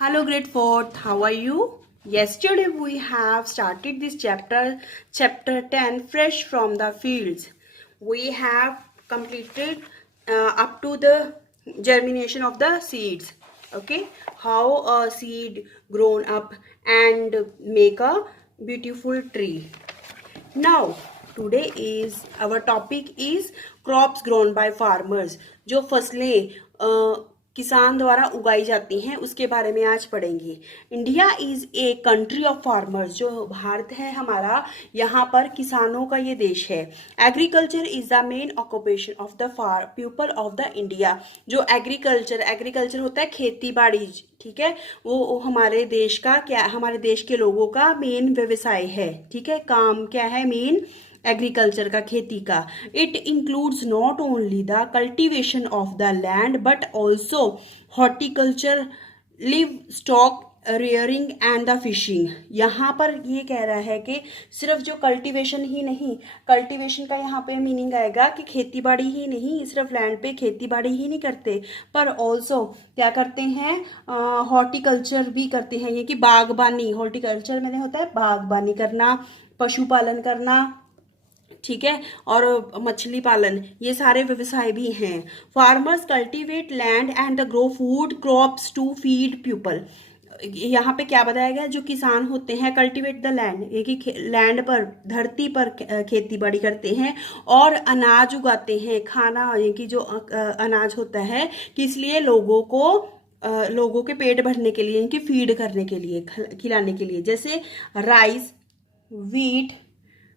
Hello, grade 4th. How are you? Yesterday we have started this chapter 10, fresh from the fields. We have completed up to the germination of the seeds. Okay, how a seed grown up and make a beautiful tree. Now today is our topic is crops grown by farmers. जो फसलें किसान द्वारा उगाई जाती हैं उसके बारे में आज पढ़ेंगे। India is a country of farmers, जो भारत है हमारा, यहाँ पर किसानों का ये देश है। Agriculture is the main occupation of the people of the India. जो एग्रीकल्चर होता है खेती बाड़ी, ठीक है, वो हमारे देश का क्या, हमारे देश के लोगों का मेन व्यवसाय है। ठीक है, काम क्या है मेन, एग्रीकल्चर का, खेती का। It includes not only the cultivation of the land but also horticulture, live stock rearing and the fishing. यहाँ पर ये कह रहा है कि सिर्फ जो कल्टीवेशन ही नहीं, कल्टीवेशन का यहाँ पे मीनिंग आएगा कि खेती बाड़ी ही नहीं, सिर्फ लैंड पे खेती बाड़ी ही नहीं करते, पर ऑल्सो क्या करते हैं, हॉर्टिकल्चर भी करते हैं। ये कि बागबानी, हॉर्टिकल्चर मैंने होता है बागबानी करना, पशुपालन करना, ठीक है, और मछली पालन, ये सारे व्यवसाय भी हैं। Farmers cultivate land and the grow food crops to feed people. यहाँ पे क्या बताया गया, जो किसान होते हैं कल्टीवेट द लैंड, ये कि लैंड पर, धरती पर खेती बाड़ी करते हैं और अनाज उगाते हैं, खाना, ये कि जो अनाज होता है, किस लिए, लोगों के पेट भरने के लिए, इनकी फीड करने के लिए, खिलाने के लिए। जैसे rice, wheat,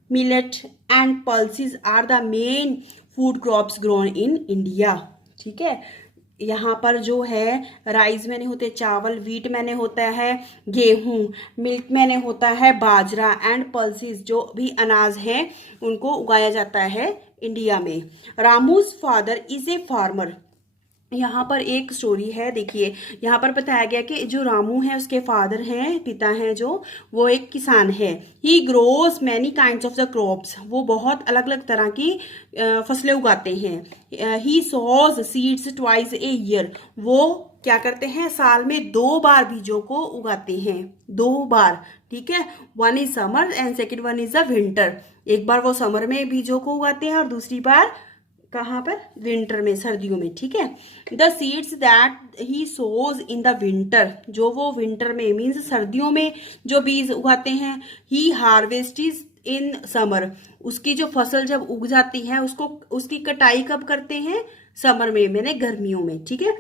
millet and pulses are the main food crops grown in India. ठीक है, यहाँ पर जो है राइस मैंने होते हैं चावल, वीट मैंने होता है गेहूं, मिल्क मैंने होता है बाजरा, एंड पल्सेस जो भी अनाज है उनको उगाया जाता है इंडिया में। रामूज फादर इज ए फार्मर। यहाँ पर एक स्टोरी है, देखिए यहाँ पर बताया गया कि जो रामू है उसके फादर हैं, पिता हैं जो, वो एक किसान है। He grows many kinds of the crops, वो बहुत अलग अलग तरह की फसलें उगाते हैं। He sows seeds twice a year, वो क्या करते हैं, साल में 2 बार बीजों को उगाते हैं, 2 बार। ठीक है, one is summer and second one is the winter. एक बार वो समर में बीजों को उगाते हैं और दूसरी बार कहाँ पर, विंटर में, सर्दियों में। ठीक है, the seeds that he shows in the winter, जो वो विंटर में मीन्स सर्दियों में जो बीज उगाते हैं, ही हार्वेस्टिज इन समर, उसकी जो फसल जब उग जाती है उसको, उसकी कटाई कब करते हैं, समर में, मैंने गर्मियों में। ठीक है,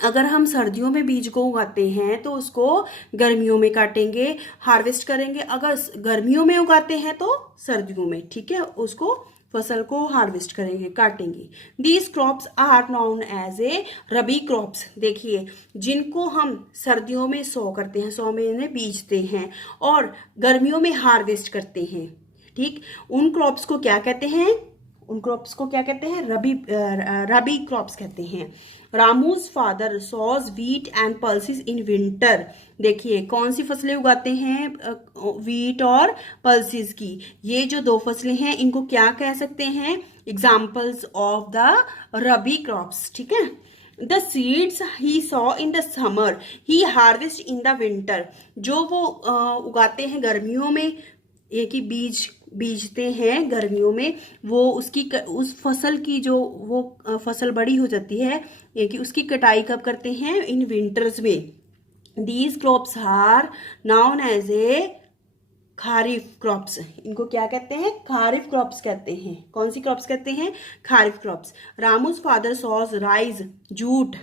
अगर हम सर्दियों में बीज को उगाते हैं तो उसको गर्मियों में काटेंगे, हार्वेस्ट करेंगे। अगर गर्मियों में उगाते हैं तो सर्दियों में, ठीक है, उसको फसल को हार्वेस्ट करेंगे, काटेंगे। These crops are known as a rabi crops. देखिए, जिनको हम सर्दियों में सो करते हैं, सो में बीजते हैं और गर्मियों में हार्वेस्ट करते हैं, ठीक, उन क्रॉप्स को क्या कहते हैं, उन क्रॉप्स को क्या कहते हैं, रबी क्रॉप्स कहते हैं। Ramu's father sows wheat and pulses in winter. देखिए कौन सी फसलें उगाते हैं, व्हीट और पल्सेस की। ये जो 2 फसलें हैं इनको क्या कह सकते हैं, examples of the rabi crops. ठीक है, the seeds he saw in the summer he harvest in the winter, जो वो उगाते हैं गर्मियों में, ये कि बीजते हैं गर्मियों में, वो उस फसल की जो वो फसल बड़ी हो जाती है, ये कि उसकी कटाई कब करते हैं, इन विंटर्स में। These crops are known as a kharif crops. इनको क्या कहते हैं, खारिफ क्रॉप्स कहते हैं। कौन सी क्रॉप्स कहते हैं, kharif crops. Ramu's father sows rice, jute,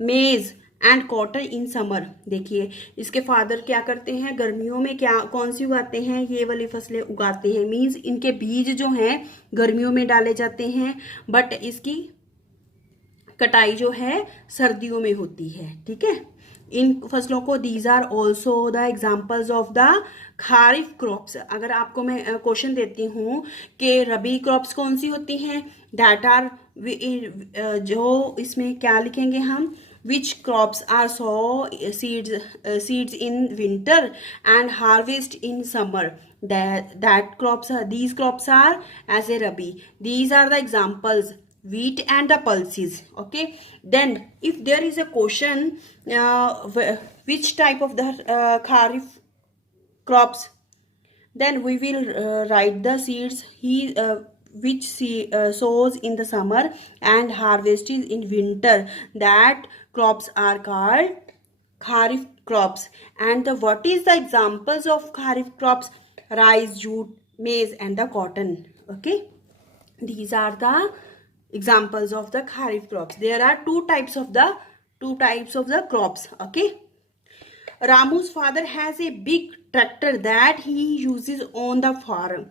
maize and cotton in summer. देखिए इसके फादर क्या करते हैं, गर्मियों में क्या, कौन सी उगाते हैं, ये वाली फसलें उगाते हैं, मीन्स इनके बीज जो हैं गर्मियों में डाले जाते हैं, बट इसकी कटाई जो है सर्दियों में होती है। ठीक है, इन फसलों को, these are also the examples of the kharif crops. अगर आपको मैं क्वेश्चन देती हूँ कि रबी क्रॉप्स कौन सी होती हैं, दैट आर, जो इसमें क्या लिखेंगे हम, which crops are sow seeds in winter and harvest in summer, that crops are, these crops are as a rabi. These are the examples wheat and the pulses. Okay, then if there is a question, which type of the kharif crops, then we will write the seeds which sows in the summer and harvested in winter. That crops are called kharif crops. And what is the examples of kharif crops? Rice, jute, maize and the cotton. Okay, these are the examples of the kharif crops. There are two types of the crops. Okay, Ramu's father has a big tractor that he uses on the farm.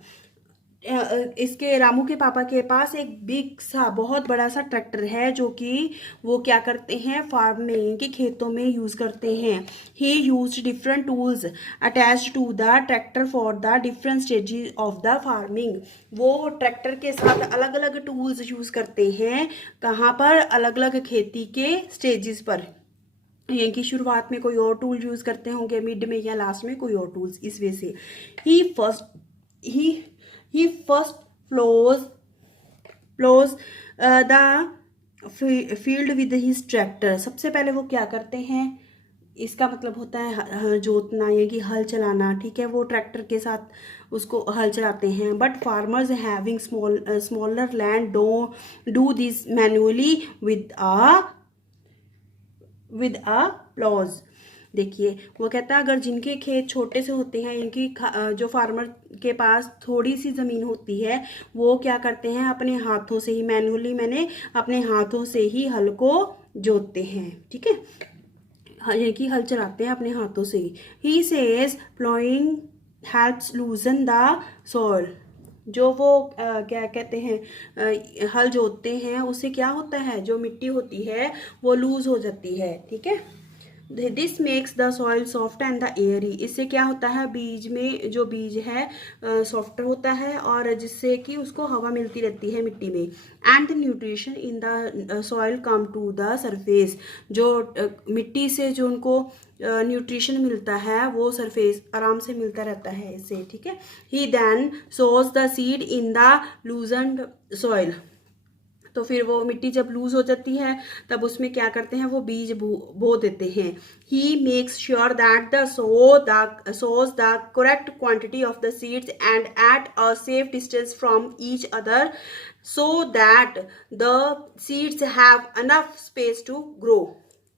इसके रामू के पापा के पास एक big सा बहुत बड़ा सा tractor है जो कि वो क्या करते हैं, फार्म में के खेतों में यूज करते हैं. He uses different tools attached to the tractor for the different stages of the farming. वो ट्रैक्टर के साथ अलग अलग टूल्स यूज करते हैं. कहाँ पर? अलग अलग खेती के स्टेजेस पर. यानी कि शुरुआत में कोई और टूल यूज करते होंगे, मिड में या लास्ट में कोई और टूल्स. इस वजह से he first plows the field with his tractor. सबसे पहले वो क्या करते हैं, इसका मतलब होता है जोतना यानी कि हल चलाना. ठीक है, वो ट्रैक्टर के साथ उसको हल चलाते हैं. But farmers having smaller land do this manually with a applause. देखिए वो कहता है अगर जिनके खेत छोटे से होते हैं, इनकी जो फार्मर के पास थोड़ी सी ज़मीन होती है, वो क्या करते हैं, अपने हाथों से ही मैनुअली मैंने अपने हाथों से ही हल को जोतते हैं. ठीक है, यानी कि हल चलाते हैं अपने हाथों से ही. He says ploughing helps loosen the soil. जो वो क्या कहते हैं हल जोतते हैं, उससे क्या होता है, जो मिट्टी होती है वो लूज हो जाती है. ठीक है, this makes the soil soft and the Airy. इससे क्या होता है, बीज में जो बीज है सॉफ्ट होता है और जिससे कि उसको हवा मिलती रहती है मिट्टी में. And the nutrition in the soil come to the surface. जो मिट्टी से जो उनको न्यूट्रिशन मिलता है वो सरफेस आराम से मिलता रहता है इससे. ठीक है, he then sows the seed in the loosened soil. तो फिर वो मिट्टी जब लूज हो जाती है तब उसमें क्या करते हैं, वो बीज बो देते हैं. He makes sure that the sows the correct quantity of the seeds and at a safe distance from each other so that the seeds have enough space to grow.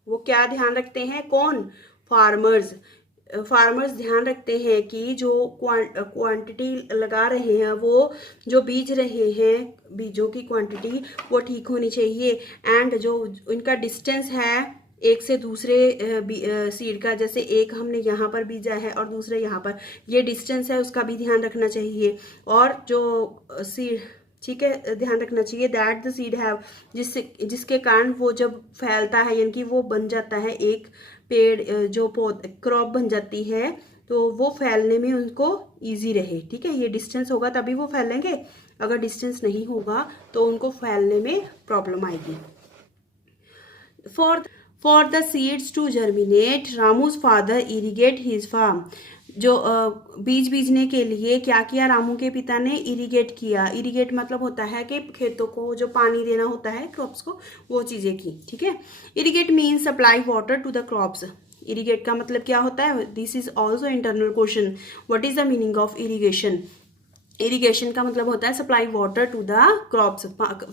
वो क्या ध्यान रखते हैं, कौन? फार्मर्स ध्यान रखते हैं कि जो क्वांटिटी लगा रहे हैं, वो जो बीज रहे हैं, बीजों की क्वांटिटी वो ठीक होनी चाहिए. एंड जो इनका डिस्टेंस है एक से दूसरे सीड का, जैसे एक हमने यहाँ पर बीजा है और दूसरे यहाँ पर, ये डिस्टेंस है उसका भी ध्यान रखना चाहिए. और जो सीड, ठीक है, ध्यान रखना चाहिए दैट द सीड हैव, जिसके कारण वो जब फैलता है यानी कि वो बन जाता है एक पेड़, जो क्रॉप बन जाती है, तो वो फैलने में उनको इजी रहे. ठीक है, ये डिस्टेंस होगा तभी वो फैलेंगे. अगर डिस्टेंस नहीं होगा तो उनको फैलने में प्रॉब्लम आएगी. For the seeds to germinate Ramu's father irrigate his farm. जो बीज बीजने के लिए क्या किया, रामू के पिता ने इरीगेट किया. इरीगेट मतलब होता है कि खेतों को जो पानी देना होता है क्रॉप्स को, वो चीज़ें की. ठीक है, irrigate means supply water to the crops. Irrigate का मतलब क्या होता है, this is also internal question. What is the meaning of irrigation? Irrigation का मतलब होता है supply water to the crops,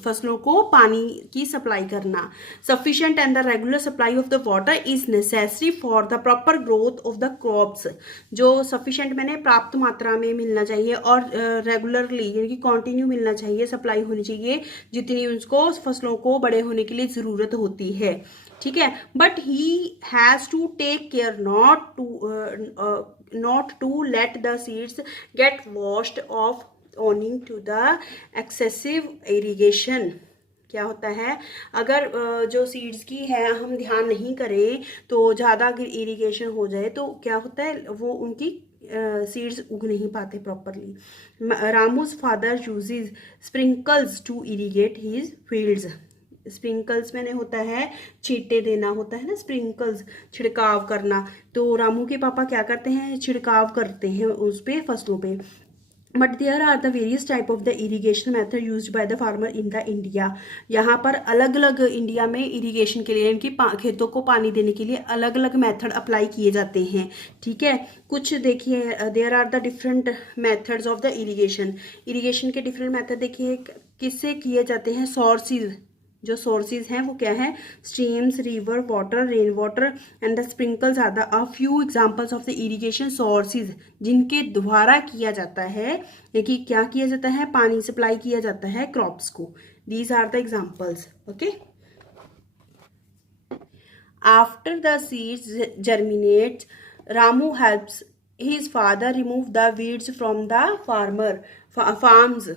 फसलों को पानी की सप्लाई करना. Sufficient and the regular supply of the water is necessary for the proper growth of the crops. जो सफिशिएंट मैंने प्राप्त मात्रा में मिलना चाहिए और रेगुलरली यानी कि कंटिन्यू मिलना चाहिए, सप्लाई होनी चाहिए जितनी उसको फसलों को बड़े होने के लिए ज़रूरत होती है. ठीक है, but he has to take care not to let the seeds get washed off owing to the excessive irrigation. क्या होता है, अगर जो सीड्स की है हम ध्यान नहीं करें तो ज़्यादा अगर इरिगेशन हो जाए तो क्या होता है, वो उनकी सीड्स उग नहीं पाते properly. Ramu's father uses sprinkles to irrigate his fields. Sprinkles मैंने होता है छींटे देना होता है ना, स्प्रिंकल्स छिड़काव करना. तो रामू के पापा क्या करते हैं, छिड़काव करते हैं उस पे, फसलों पे. But there are the various type of the irrigation method use by the farmer in the India. यहाँ पर अलग अलग इंडिया में इरीगेशन के लिए, इनकी खेतों को पानी देने के लिए अलग अलग मेथड अप्लाई किए जाते हैं। ठीक है, कुछ देखिए, there are the different methods of the irrigation. Irrigation के डिफरेंट मेथड देखिए किससे किए जाते हैं। सोर्सेज, जो सोर्सेज हैं वो क्या है, streams, river water, rain water and the sprinkles are the a few examples of the irrigation sources, जिनके द्वारा किया जाता है, कि क्या किया जाता है, पानी सप्लाई किया जाता है क्रॉप्स को। These are the examples. Okay, after the seeds germinates, Ramu helps his father remove the weeds from the farms।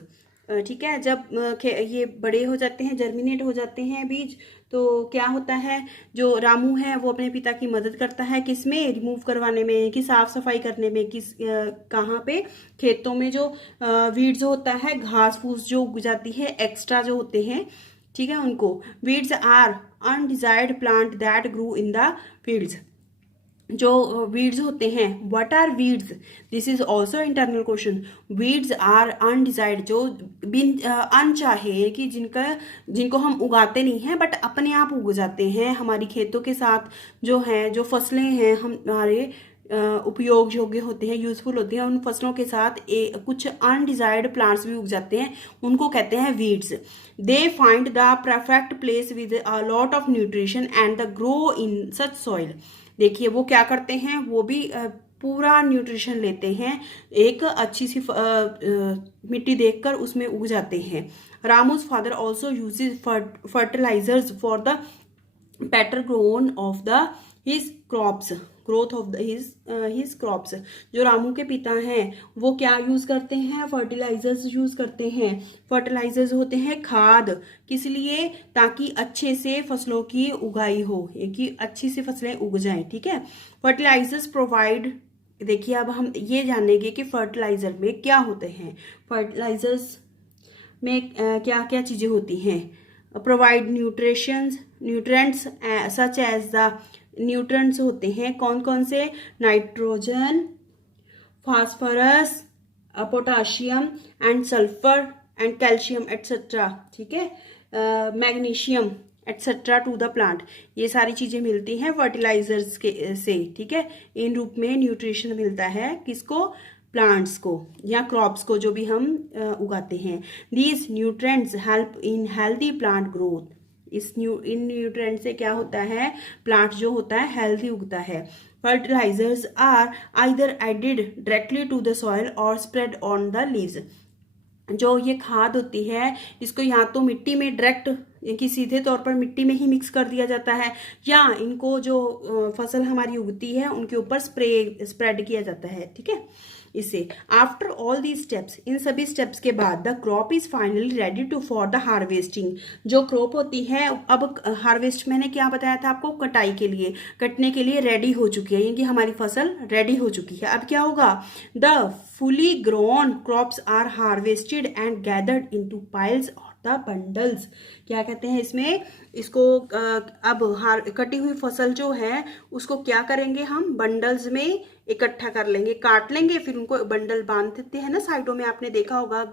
ठीक है, जब ये बड़े हो जाते हैं, जर्मिनेट हो जाते हैं बीज, तो क्या होता है, जो रामू है वो अपने पिता की मदद करता है किसमें, रिमूव करवाने में, कि साफ सफाई करने में, किस कहाँ पे, खेतों में जो वीड्स होता है, घास फूस जो उग जाती है एक्स्ट्रा जो होते हैं, ठीक है, उनको। Weeds are undesired plant that grow in the fields. जो वीड्स होते हैं, what are weeds, this is also internal question. Weeds are undesired, जो बिन अनचाहे, कि जिनको हम उगाते नहीं हैं बट अपने आप उग जाते हैं हमारी खेतों के साथ, जो है, जो फसलें हैं हमारे उपयोग योग्य होते हैं, यूजफुल होते हैं, उन फसलों के साथ कुछ अनडिजायर्ड प्लांट्स भी उग जाते हैं, उनको कहते हैं weeds. They find the perfect place with a lot of nutrition and the grow in such soil. देखिए वो क्या करते हैं, वो भी पूरा न्यूट्रिशन लेते हैं, एक अच्छी सी मिट्टी देखकर उसमें उग जाते हैं। Ramu's father also uses fertilizers for the better grown of the his crops, growth of his crops. जो रामू के पिता हैं वो क्या यूज करते हैं, फर्टिलाइजर्स यूज करते हैं। फर्टिलाइजर्स होते हैं खाद, किस लिए, ताकि अच्छे से फसलों की उगाई हो, कि अच्छी से फसलें उग जाएं। ठीक है, फर्टिलाइजर्स प्रोवाइड, देखिए अब हम ये जानेंगे कि फर्टिलाइजर में क्या होते हैं। फर्टिलाइजर्स में क्या क्या चीजें होती हैं। Provide nutrients such as the, nutrients होते हैं कौन कौन से, nitrogen, phosphorus, potassium and sulphur and calcium etcetera. ठीक है, magnesium etcetera to the plant. ये सारी चीजें मिलती हैं फर्टिलाइजर्स के से। ठीक है, इन रूप में न्यूट्रिशन मिलता है किसको, प्लांट्स को या क्रॉप्स को, जो भी हम उगाते हैं। These nutrients help in healthy plant growth. In nutrient से क्या होता है, प्लांट जो होता है हेल्दी उगता है। Fertilizers are either added directly to the soil और स्प्रेड ऑन द लीव्स। जो ये खाद होती है इसको या तो मिट्टी में डायरेक्ट, कि सीधे तौर पर मिट्टी में ही मिक्स कर दिया जाता है, या इनको जो फसल हमारी उगती है उनके ऊपर स्प्रेड किया जाता है। ठीक है, इसे आफ्टर ऑल दी स्टेप्स, इन सभी स्टेप्स के बाद the crop is finally ready to for the harvesting. जो क्रॉप होती है, अब हार्वेस्ट मैंने क्या बताया था आपको, कटाई के लिए, कटने के लिए रेडी हो चुकी है, यानी कि हमारी फसल रेडी हो चुकी है। अब क्या होगा, the fully grown crops are harvested and gathered into piles और द बंडल्स। क्या कहते हैं इसमें, इसको अब कटी हुई फसल जो है उसको क्या करेंगे हम, बंडल्स में इकट्ठा कर लेंगे, काट लेंगे, फिर उनको बंडल बांध देते हैं ना साइडों में, आपने देखा होगा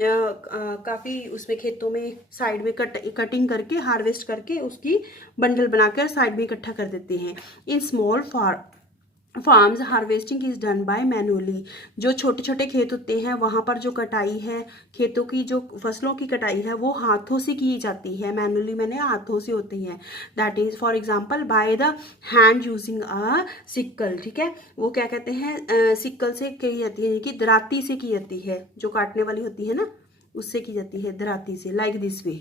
काफी उसमें खेतों में साइड में कटिंग करके, हार्वेस्ट करके उसकी बंडल बनाकर साइड में इकट्ठा कर देते हैं। In small farms harvesting is done by manually. जो छोटे छोटे खेत होते हैं वहां पर जो कटाई है, खेतों की जो फसलों की कटाई है वो हाथों से की जाती है। मैनुअली मैंने हाथों से होती है, that is for example by the hand using a sickle. ठीक है, वो क्या कहते हैं, सिक्कल से की जाती है, कि दराती से की जाती है, जो काटने वाली होती है ना उससे की जाती है, दराती से, like this way,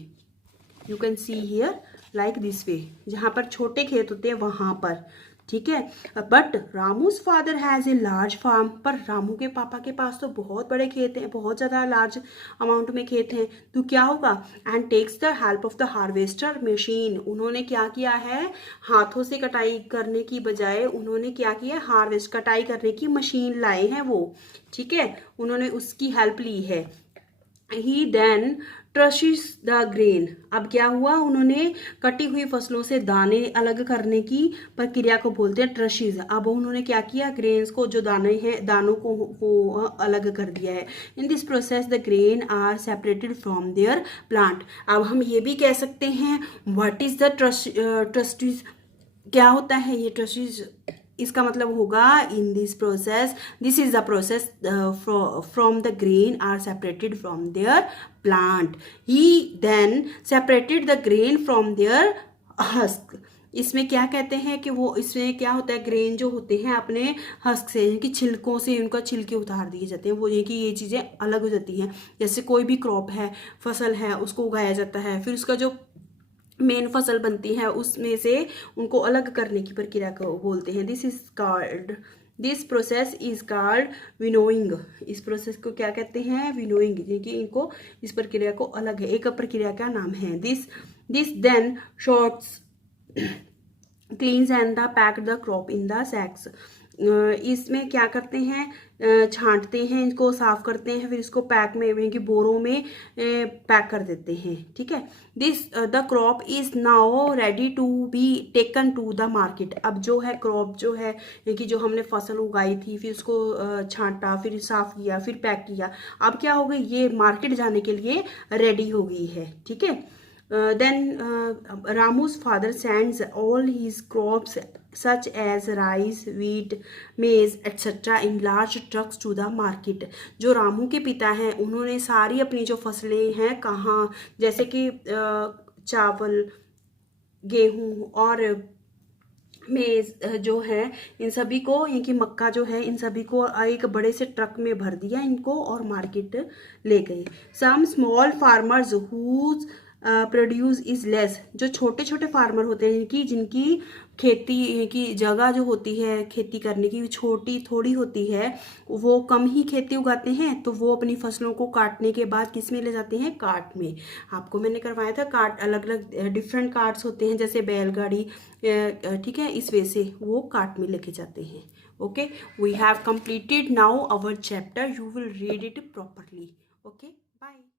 you can see here, like this way, जहां पर छोटे खेत होते हैं वहां पर। ठीक है, but Ramu's father has a large farm, पर रामू के पापा के पास तो बहुत बड़े खेत हैं, बहुत ज्यादा लार्ज अमाउंट में खेत हैं, तो क्या होगा, and takes the help of the harvester machine. उन्होंने क्या किया है, हाथों से कटाई करने की बजाय उन्होंने क्या किया, हार्वेस्ट कटाई करने की मशीन लाए हैं वो। ठीक है, उन्होंने उसकी हेल्प ली है। He then ट्रशिस the grain. अब क्या हुआ, उन्होंने कटी हुई फसलों से दाने अलग करने की प्रक्रिया को बोलते हैं ट्रशिस। अब उन्होंने क्या किया, ग्रेन्स को, जो दाने हैं, दानों को वो अलग कर दिया है। In this process the grain are separated from their plant. अब हम ये भी कह सकते हैं व्हाट इज द ट्रस्टिस, क्या होता है ये ट्रस्टिस। इसका मतलब होगा in this process, this is the process from the grain are separated from their plant. He then separated the grain from their husk. इसमें क्या कहते हैं कि वो, इसमें क्या होता है, ग्रेन जो होते हैं अपने हस्क से, यानी कि छिलकों से उनका छिलके उतार दिए जाते हैं, वो ये कि ये चीज़ें अलग हो जाती हैं। जैसे कोई भी क्रॉप है, फसल है, उसको उगाया जाता है, फिर उसका जो मेन फसल बनती है उसमें से उनको अलग करने की प्रक्रिया को बोलते हैं this process is called winnowing. इस प्रोसेस को क्या कहते हैं, विनोइंग, कि इनको, इस प्रक्रिया को अलग है, एक प्रक्रिया का नाम है। This then sorts cleans and the pack the crop in the sacks. इसमें क्या करते हैं, छांटते हैं, इसको साफ करते हैं, फिर इसको पैक में, यानी कि बोरों में पैक कर देते हैं। ठीक है, this the crop is now ready to be taken to the market. अब जो है क्रॉप जो है, यानी कि जो हमने फसल उगाई थी, फिर उसको छांटा, फिर साफ किया, फिर पैक किया, अब क्या हो गई, ये मार्केट जाने के लिए रेडी हो गई है। ठीक है, then Ramu's father sends all his crops such as rice, wheat, maize, etc. in large trucks to the market। जो रामू के पिता हैं, उन्होंने सारी अपनी जो फसलें हैं, कहाँ, जैसे कि चावल, गेहूं और मेज जो है, इन सभी को, इनकी मक्का जो है, इन सभी को एक बड़े से ट्रक में भर दिया इनको और मार्केट ले गए। Some small farmers whose produce is less. जो छोटे छोटे फार्मर होते हैं, जिनकी खेती की जगह जो होती है खेती करने की छोटी थोड़ी होती है, वो कम ही खेती उगाते हैं, तो वो अपनी फसलों को काटने के बाद किस में ले जाते हैं, कार्ट में। आपको मैंने करवाया था कार्ट, अलग अलग डिफरेंट कार्ट्स होते हैं, जैसे बैलगाड़ी, ठीक है, इस वजह से वो कार्ट में लेके जाते हैं। Okay, we have completed now our chapter, you will read it properly. Okay, bye.